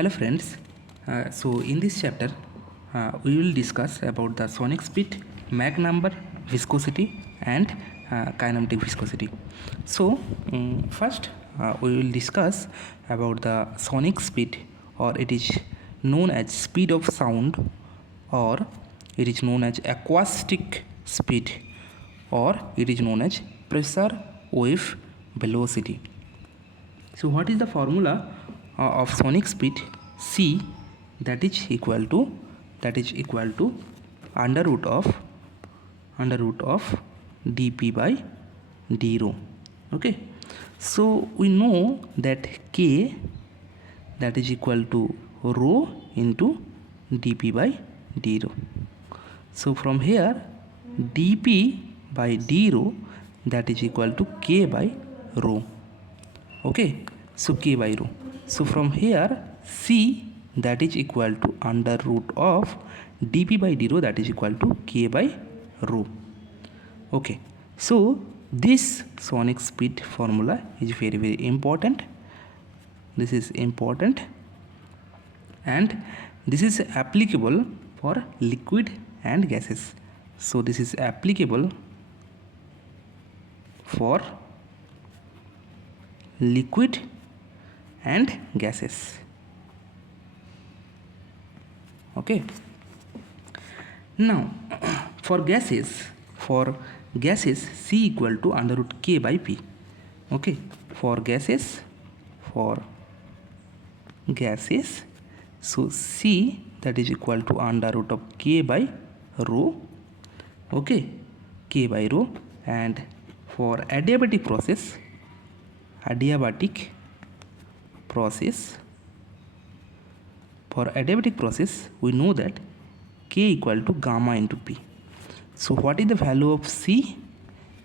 Hello friends, so in this chapter we will discuss about the sonic speed, Mach number, viscosity and kinematic viscosity. So first we will discuss about the sonic speed, or it is known as speed of sound, or it is known as acoustic speed, or it is known as pressure wave velocity. So what is the formula of sonic speed? C, that is equal to under root of dp by d rho. Okay, so we know that k, that is equal to rho into dp by d rho. So from here dp by d rho, that is equal to k by rho. Okay, so k by rho. So from here c, that is equal to under root of dp by d rho, that is equal to k by rho. Okay, so this sonic speed formula is very important. This is important, and this is applicable for liquid and gases. So this is applicable for liquid and gases. Okay, now for gases c equal to under root k by p. Okay, for gases so c, that is equal to under root of k by rho. Okay, k by rho. And for adiabatic process we know that k equal to gamma into p. So what is the value of c?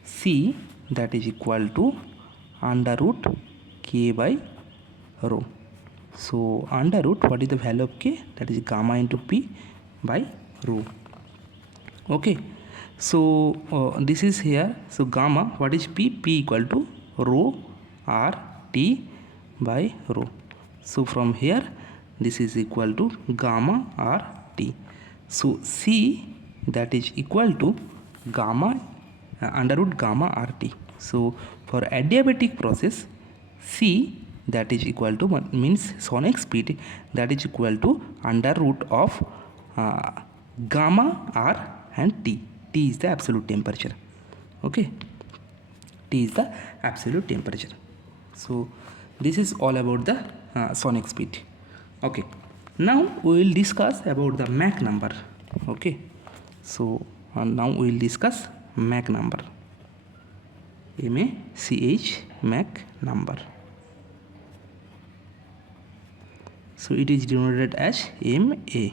C, that is equal to under root k by rho. So under root, what is the value of k? That is gamma into p by rho. Okay, so this is here. So gamma, what is p? P equal to rho r t by rho. So from here this is equal to gamma r t. So c, that is equal to gamma under root gamma r t. So for adiabatic process, c, that is equal to means sonic speed, that is equal to under root of gamma r and t. T is the absolute temperature. Okay, T is the absolute temperature. So this is all about the sonic speed. Okay, now we will discuss about the Mach number. Okay, so now we will discuss Mach number. M-A-C-H, Mach number. So it is denoted as MA.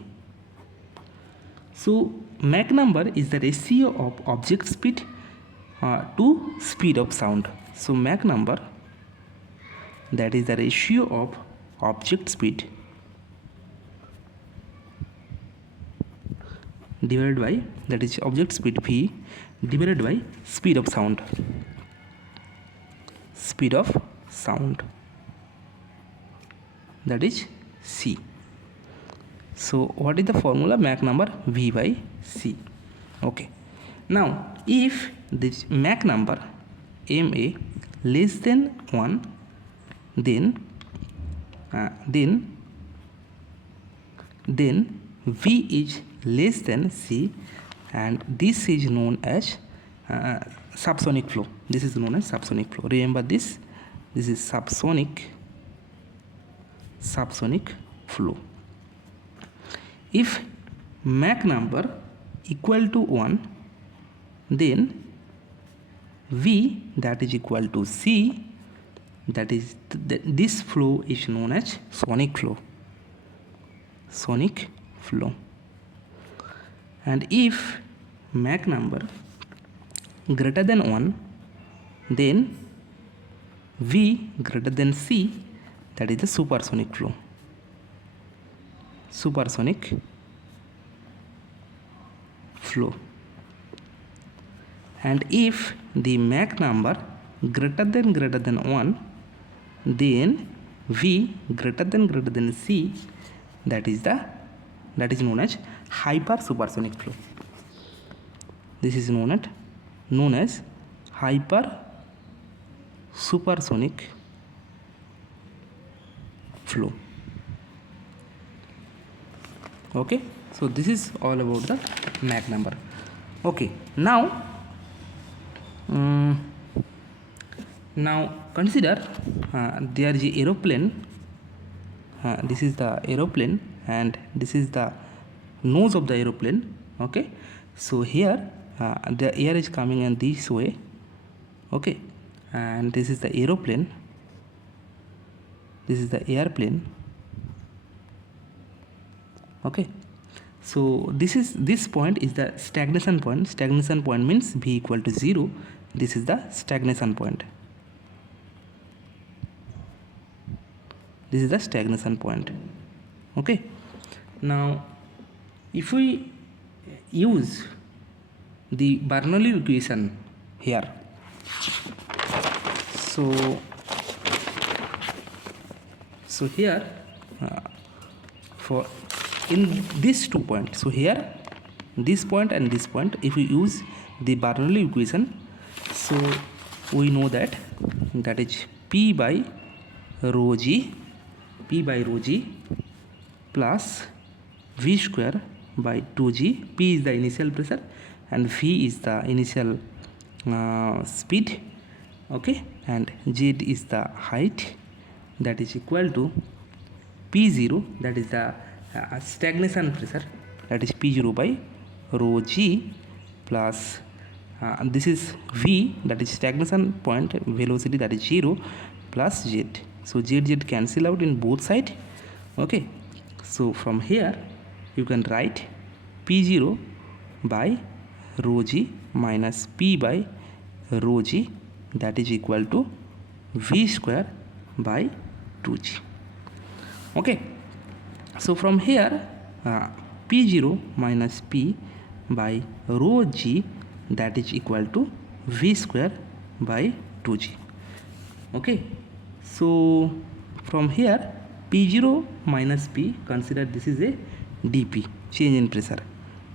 So Mach number is the ratio of object speed to speed of sound. So Mach number, that is the ratio of object speed divided by, that is object speed v divided by speed of sound. Speed of sound, that is c. So what is the formula? Mach number v by c. Okay, now if this Mach number ma less than 1, then v is less than c, and this is known as subsonic flow. This is known as subsonic flow. Remember this is subsonic flow. If Mach number equal to 1, then v, that is equal to c, that is this flow is known as sonic flow. And if Mach number greater than 1, then v greater than c, that is the supersonic flow. And if the Mach number greater than 1, then v greater than c, that is known as hyper supersonic flow. This is known as hyper supersonic flow. Okay, so this is all about the Mach number. Okay, now consider there is a aeroplane. This is the aeroplane and this is the nose of the aeroplane. Okay, so here the air is coming in this way. Okay, and this is the aeroplane, this is the airplane. Okay, so this point is the stagnation point. Stagnation point means v equal to 0. This is the stagnation point. This is the stagnation point. Okay, now if we use the Bernoulli equation here, so here for in these 2 points, so here this point and this point, if we use the Bernoulli equation, so we know that is P by rho g plus v square by 2g. P is the initial pressure and v is the initial speed. Okay, and z is the height, that is equal to P0, that is the stagnation pressure, that is P0 by rho g plus this is v, that is stagnation point velocity, that is 0, plus z. So z cancel out in both sides. Okay, so from here you can write P0 by rho g minus P by rho g, that is equal to v square by 2g. Okay, so from here P0 minus P by rho g, that is equal to v square by 2g. Okay, so from here P0 minus P, consider this is a dP, change in pressure.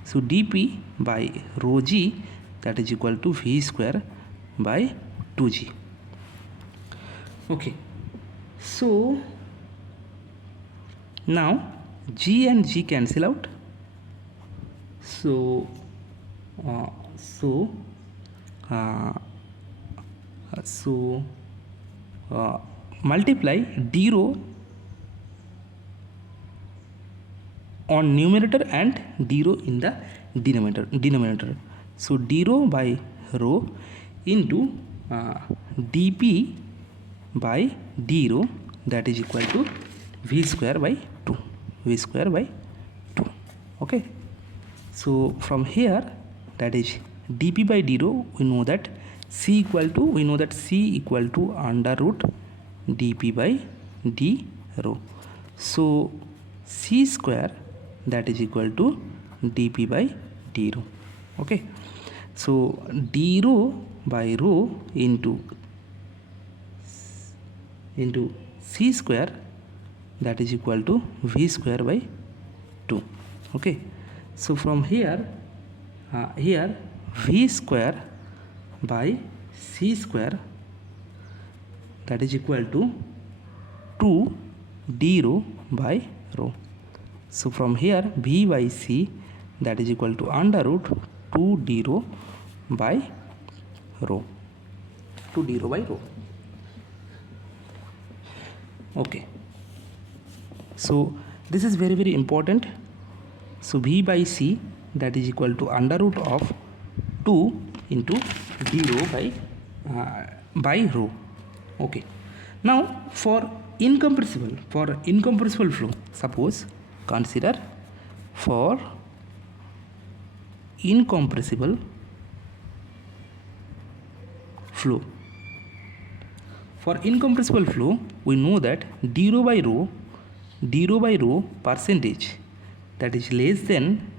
So dP by rho g, that is equal to v square by 2g. Okay, so now g and g cancel out. So multiply d rho on numerator and d rho in the denominator. So d rho by rho into dP by d rho, that is equal to v square by 2. Okay, so from here, that is dP by d rho, we know that c equal to under root dP by d rho. So c square, that is equal to dP by d rho. Okay, so d rho by rho into c square, that is equal to v square by 2. Okay, so from here v square by c square, that is equal to 2 d rho by rho. So from here v by c, that is equal to under root 2 d rho by rho. Okay, so this is very, very important. So v by c, that is equal to under root of 2 into d rho by rho. Okay, now for incompressible flow, suppose consider for incompressible flow. For incompressible flow, we know that d rho by rho percentage, that is less than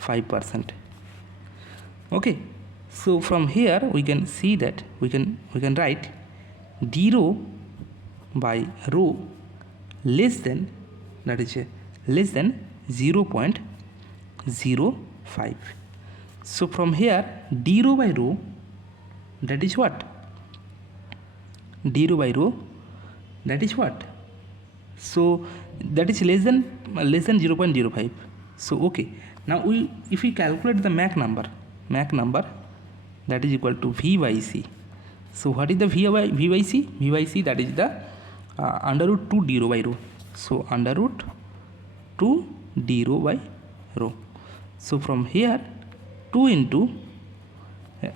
5%. Okay, so from here we can see that we can write d rho by rho less than, that is less than 0.05. So from here d rho by rho, that is what? D rho by rho, that is what? So that is less than 0.05. So okay, now if we calculate the Mach number that is equal to V by C. So what is the V by C? V by C, that is the under root 2 d rho by rho. So under root 2 d rho by rho. So from here 2 into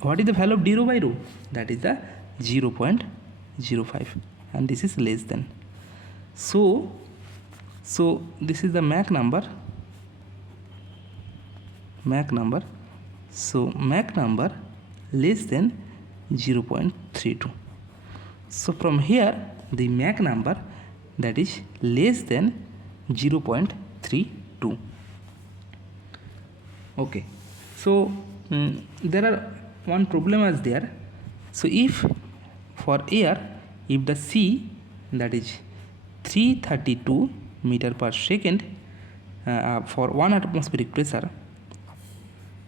what is the value of d rho by rho? That is the 0.05, and this is less than. So this is the Mach number. So Mach number less than 0.32. So from here the Mach number, that is less than 0.32. Okay, so there are one problem is there. So if for air, if the C, that is 332 meter per second for 1 atmospheric pressure.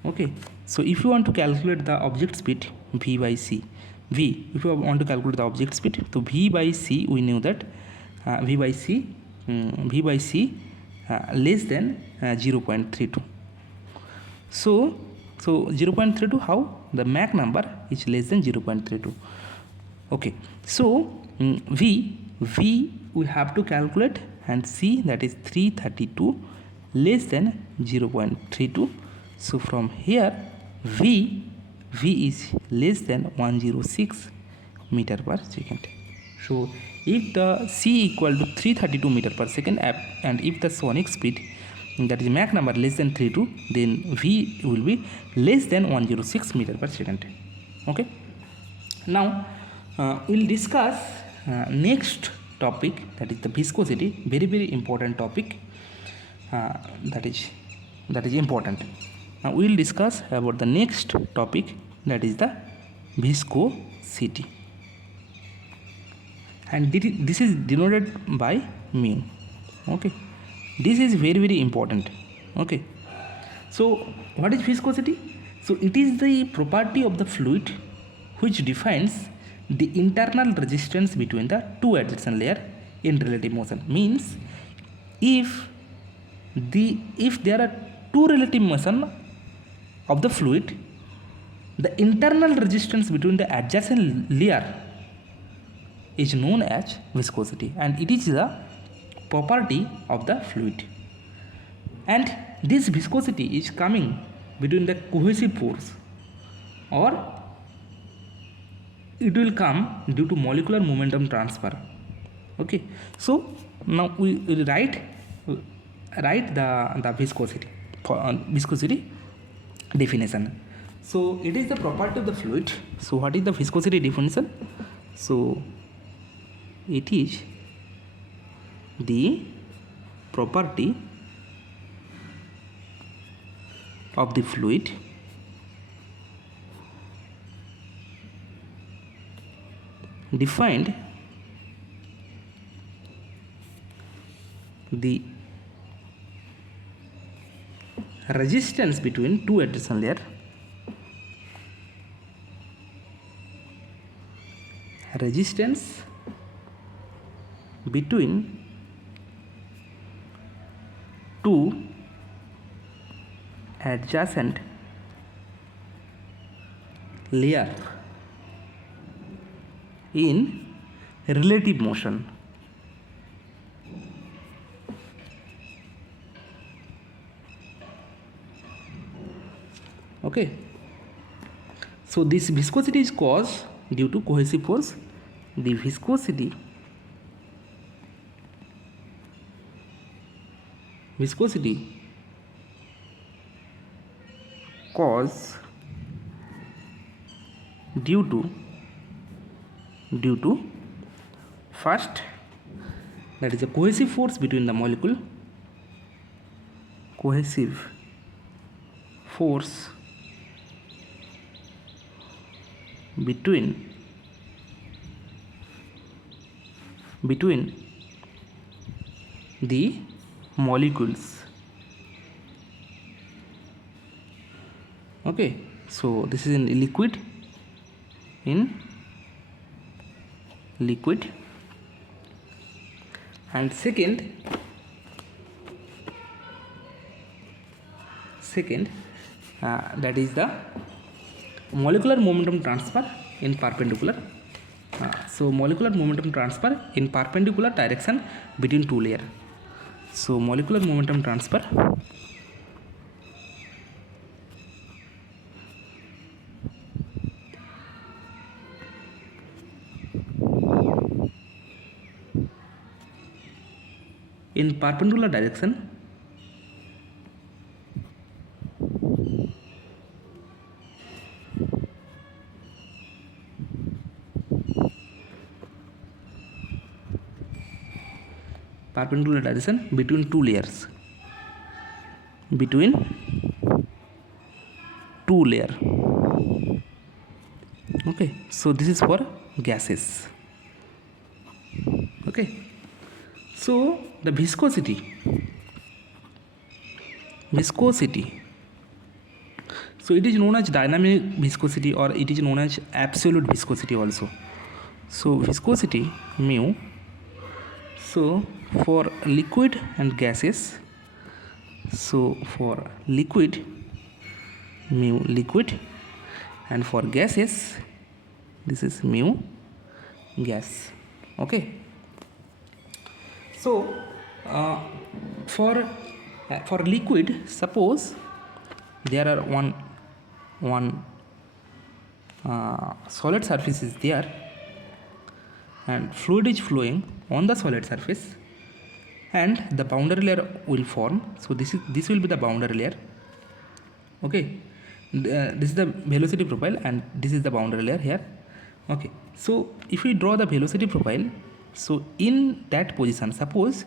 Okay, so if you want to calculate the object speed V by C, if you want to calculate the object speed, so V by C, we know that V by C less than 0.32. So 0.32, how? The Mach number is less than 0.32. Okay, so V we have to calculate, and C, that is 332 less than 0.32. So from here V is less than 106 meter per second. So if the C equal to 332 meter per second and if the sonic speed, that is Mach number, less than 32, then V will be less than 106 meter per second. Okay, now we'll discuss next topic, that is the viscosity. Very important topic, that is important. Now we will discuss about the next topic, that is the viscosity, and this is denoted by mu. Okay, this is very important. Okay, so what is viscosity? So it is the property of the fluid which defines the internal resistance between the two adjacent layer in relative motion. Means if there are two relative motion of the fluid, the internal resistance between the adjacent layer is known as viscosity, and it is the property of the fluid. And this viscosity is coming between the cohesive force, or it will come due to molecular momentum transfer. Okay, so now we will write the viscosity definition. So it is the property of the fluid. So what is the viscosity definition? So it is the property of the fluid defined the resistance between two adjacent layers, resistance between two adjacent layer in relative motion. Okay, so this viscosity is caused due to cohesive force. The viscosity caused due to first, that is a cohesive force between the molecule, cohesive force between the molecules. Okay, so this is in liquid, and second that is the molecular momentum transfer in perpendicular. So molecular momentum transfer in perpendicular direction between two layers. So molecular momentum transfer in perpendicular direction between two layers, okay. So this is for gases. Okay, so the viscosity, so it is known as dynamic viscosity, or it is known as absolute viscosity also. So viscosity mu, so for liquid and gases, so for liquid mu liquid, and for gases this is mu gas. Okay, so for liquid, suppose there are one solid surface is there and fluid is flowing on the solid surface, and the boundary layer will form. So this will be the boundary layer. Okay, this is the velocity profile and this is the boundary layer here. Okay, so if we draw the velocity profile, so in that position, suppose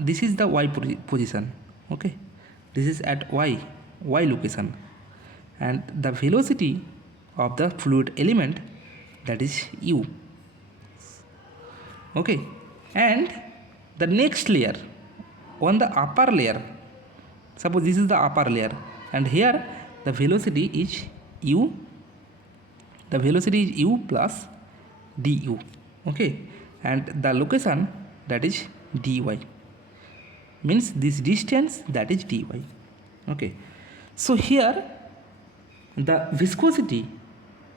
this is the y position. Okay, this is at y location, and the velocity of the fluid element, that is u. Okay, and the next layer, on the upper layer, suppose this is the upper layer, and here the velocity is u, plus du. Okay, and the location, that is dy, means this distance, that is dy. Okay, so here the viscosity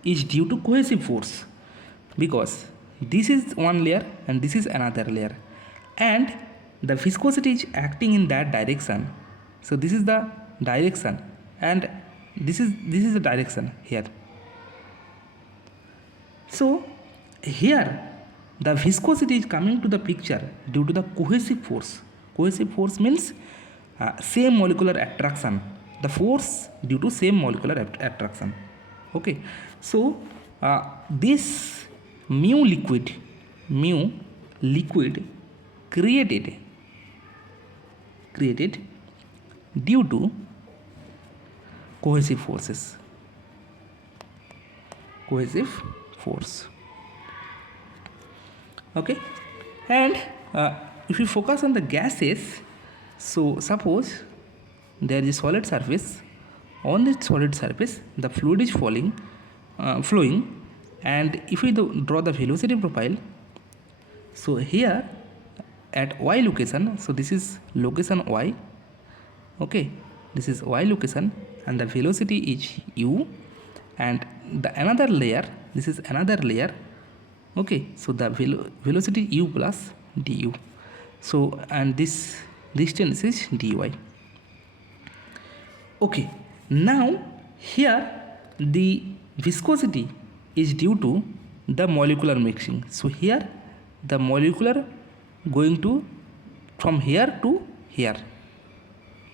is due to cohesive force, because this is one layer and this is another layer, and the viscosity is acting in that direction. So this is the direction, and this is the direction here. So here the viscosity is coming to the picture due to the cohesive force. Cohesive force means same molecular attraction, the force due to same molecular attraction. Okay, so this mu liquid created due to cohesive force. Okay, and if you focus on the gases, so suppose there is a solid surface. On this solid surface the fluid is flowing, and if we draw the velocity profile, so here at y location, so this is location y. Okay, this is y location, and the velocity is u, and the another layer, this is another layer. Okay, so the velocity u plus du. So and this distance is dy. Okay, now here the viscosity is due to the molecular mixing. So here the molecular going to from here to here.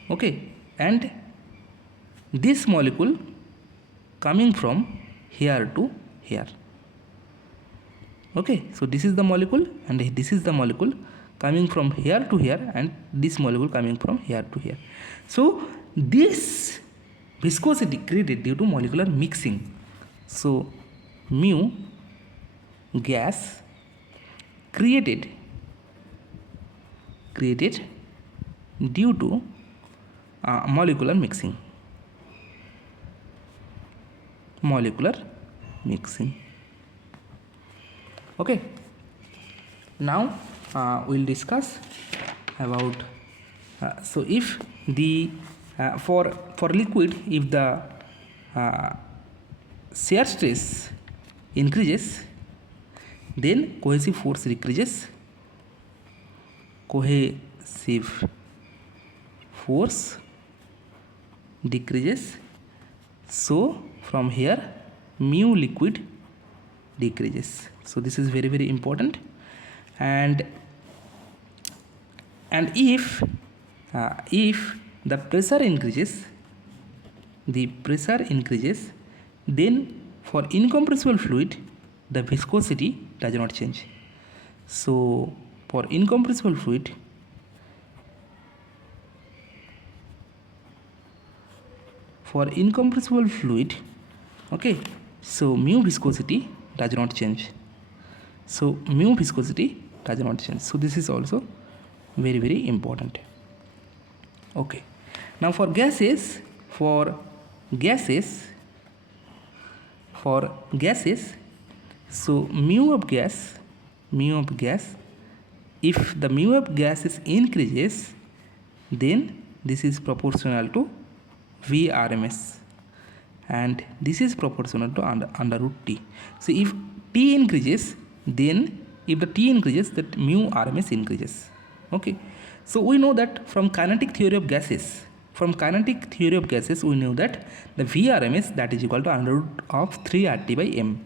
Okay, and this molecule coming from here to here. Okay, so this is the molecule and this is the molecule coming from here to here, and this molecule coming from here to here. So this viscosity created due to molecular mixing. So mu gas created due to molecular mixing. Okay, now we'll discuss about so if the for liquid, if the shear stress increases, then cohesive force decreases. So from here mu liquid decreases. So this is very, very important. And if the pressure increases, then for incompressible fluid the viscosity does not change. So for incompressible fluid, okay, so mu viscosity does not change. So this is also very, very important. Okay, now for gases, so mu of gas, if the mu of gases increases, then this is proportional to Vrms, and this is proportional to under root T. So if T increases, then that mu Rms increases. Okay, so we know that from kinetic theory of gases, we know that the Vrms, that is equal to under root of 3 RT by m.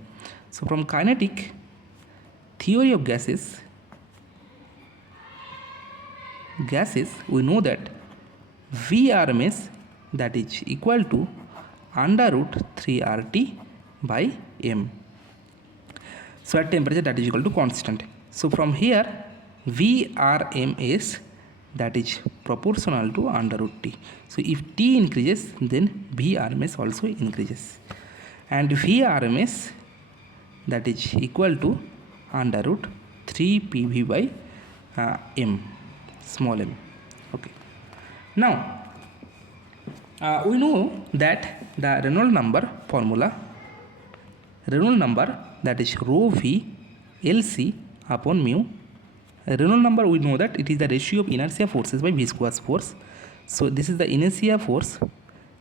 So from kinetic theory of gases, we know that Vrms, that is equal to under root 3 RT by m. So at temperature, that is equal to constant. So from here Vrms, that is proportional to under root T. So if T increases, then Vrms also increases, and Vrms, that is equal to under root 3 PV by m, small m. Okay, now we know that the Reynolds number formula, that is rho v LC upon mu. Reynolds number, we know that it is the ratio of inertia forces by viscous force. So this is the inertia force,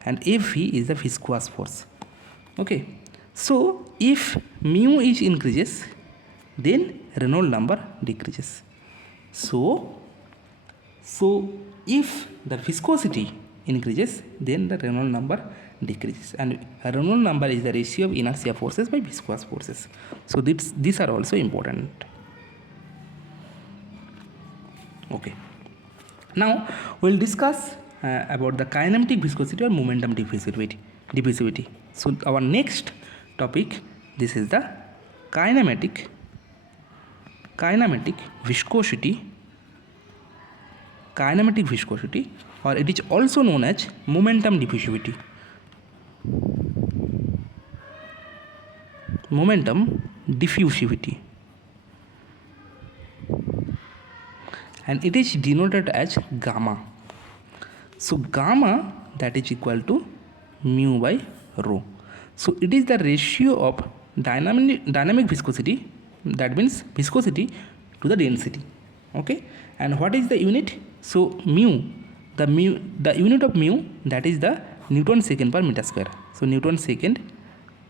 and Fv is the viscous force. Okay, so if mu is increases, then Reynolds number decreases. So if the viscosity increases, then the Reynolds number decreases, and Reynolds number is the ratio of inertia forces by viscous forces. So these are also important. Okay, now we'll discuss about the kinematic viscosity or momentum diffusivity. So our next topic, this is the kinematic viscosity, or it is also known as momentum diffusivity. And it is denoted as gamma. So gamma, that is equal to mu by rho. So it is the ratio of dynamic viscosity, that means viscosity, to the density. Okay, and what is the unit? So mu, the unit of mu, that is the Newton second per meter square. So Newton second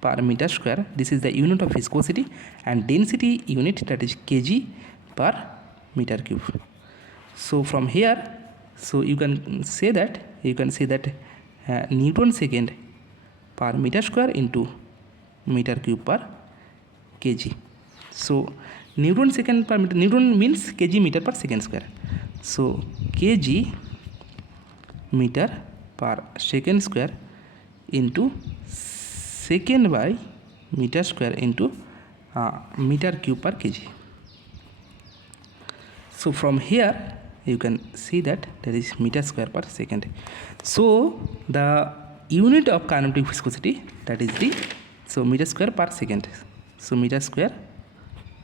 per meter square, this is the unit of viscosity, and density unit, that is kg per meter cube. So from here, so you can say that Newton second per meter square into meter cube per kg. So Newton second per meter, Newton means kg meter per second square. So kg meter per second square into second by meter square into meter cube per kg. So from here you can see that there is meter square per second. So the unit of kinematic viscosity, that is the meter square per second. So meter square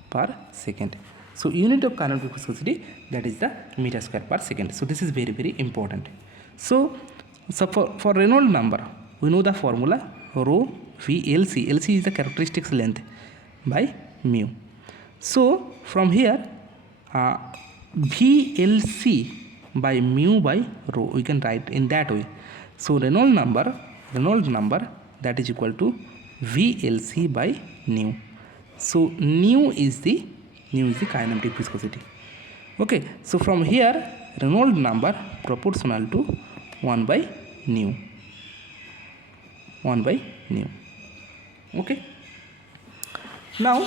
per second. So unit of kinematic viscosity, that is the meter square per second. So this is very, very important. So for Reynolds number, we know the formula rho VLC. LC is the characteristics length by mu. So from here, VLC by mu by rho, we can write in that way. So Reynolds number that is equal to VLC by nu. So nu is the kinematic viscosity. Okay, so from here Reynolds number proportional to 1 by nu. Okay, now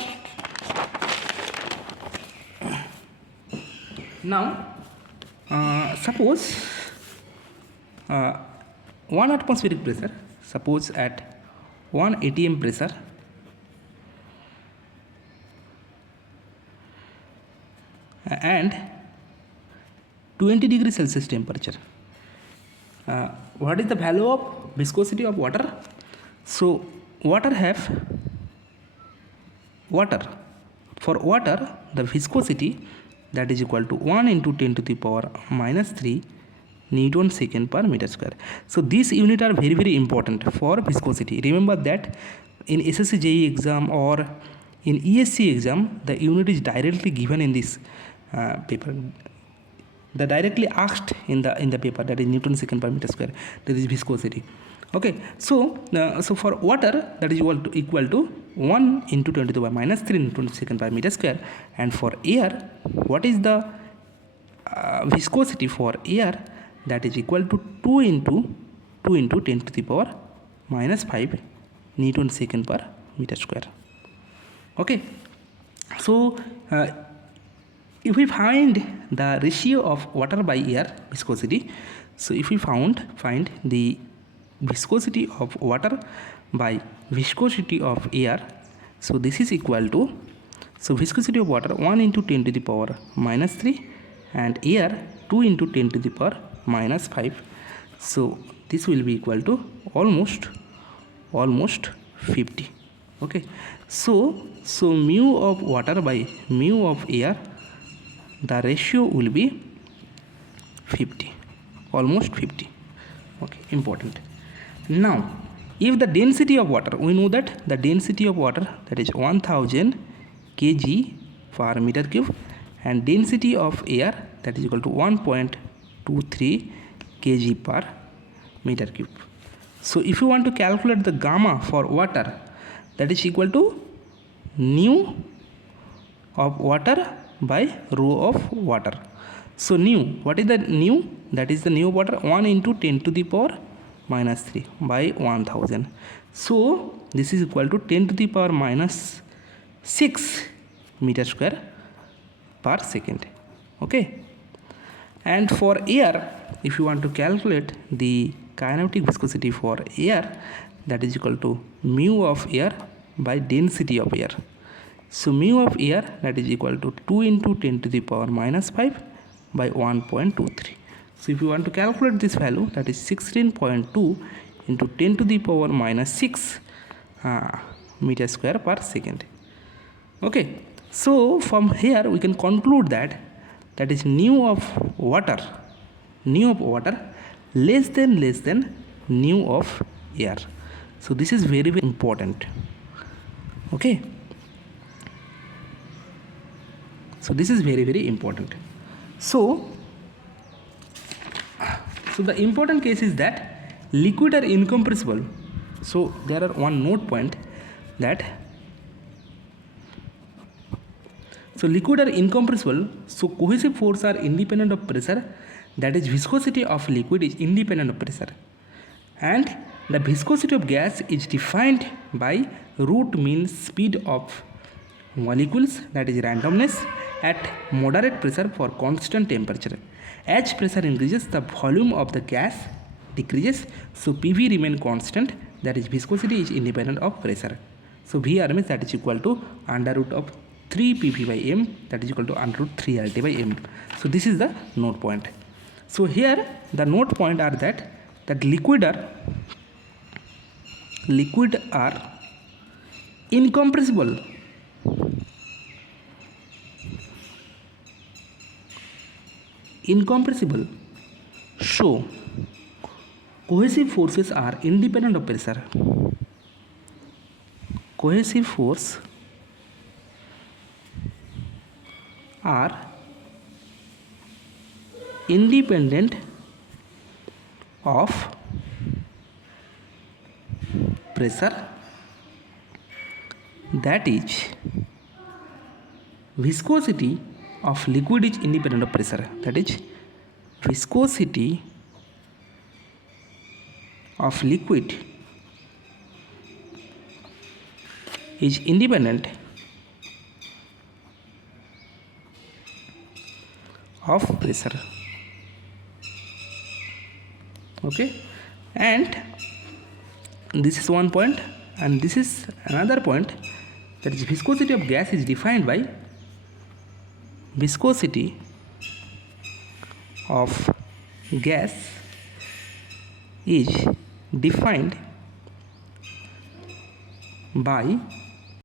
suppose 1 atmospheric pressure, suppose at 1 atm pressure, and 20 degrees Celsius temperature. What is the value of viscosity of water? So for water, the viscosity, that is equal to 1 into 10 to the power minus 3 Newton second per meter square. So these units are very, very important for viscosity. Remember that in SSC JEE exam or in ESC exam, the unit is directly given in this paper. The directly asked in the paper, that is Newton second per meter square, that is viscosity. Okay, so for water, that is equal to 1 into 10 to the power minus 3 Newton second per meter square. And for air, what is the viscosity for air? That is equal to 2 into 10 to the power minus 5 Newton second per meter square. Okay, so if we find the ratio of water by air viscosity, so if we find the viscosity of water by viscosity of air, so this is equal to, so viscosity of water 1 into 10 to the power minus 3 and air 2 into 10 to the power minus 5. So this will be equal to almost 50. Okay, so mu of water by mu of air, the ratio will be 50, almost 50. Okay, important. Now if the density of water, we know that the density of water, that is 1000 kg per meter cube, and density of air, that is equal to 1.23 kg per meter cube. So if you want to calculate the gamma for water, that is equal to nu of water by rho of water. So nu, what is the nu? That is the nu of water 1 into 10 to the power minus 3 by 1000. So this is equal to 10 to the power minus 6 meter square per second. Okay, and for air, if you want to calculate the kinematic viscosity for air, that is equal to mu of air by density of air. So mu of air, that is equal to 2 into 10 to the power minus 5 by 1.23. So if you want to calculate this value, that is 16.2 into 10 to the power minus 6 meter square per second. Okay, so from here we can conclude that is nu of water less than nu of air. So this is very, very important. Okay, so this is very, very important. So the important case is that liquid are incompressible. So there are one note point that, so liquid are incompressible, so cohesive force are independent of pressure, that is viscosity of liquid is independent of pressure, and the viscosity of gas is defined by root mean speed of molecules, that is randomness, at moderate pressure for constant temperature. As pressure increases, the volume of the gas decreases, so PV remain constant, that is viscosity is independent of pressure. So Vrms, that is equal to under root of 3 pp by m, that is equal to under root 3 RT by m. So this is the note point. So here the note point are that liquid are incompressible incompressible. So cohesive forces are independent of pressure. Cohesive force are independent of pressure, that is viscosity of liquid is independent of pressure, that is viscosity of liquid is independent of pressure. Okay, and this is one point, and this is another point, that is viscosity of gas is defined by viscosity of gas is defined by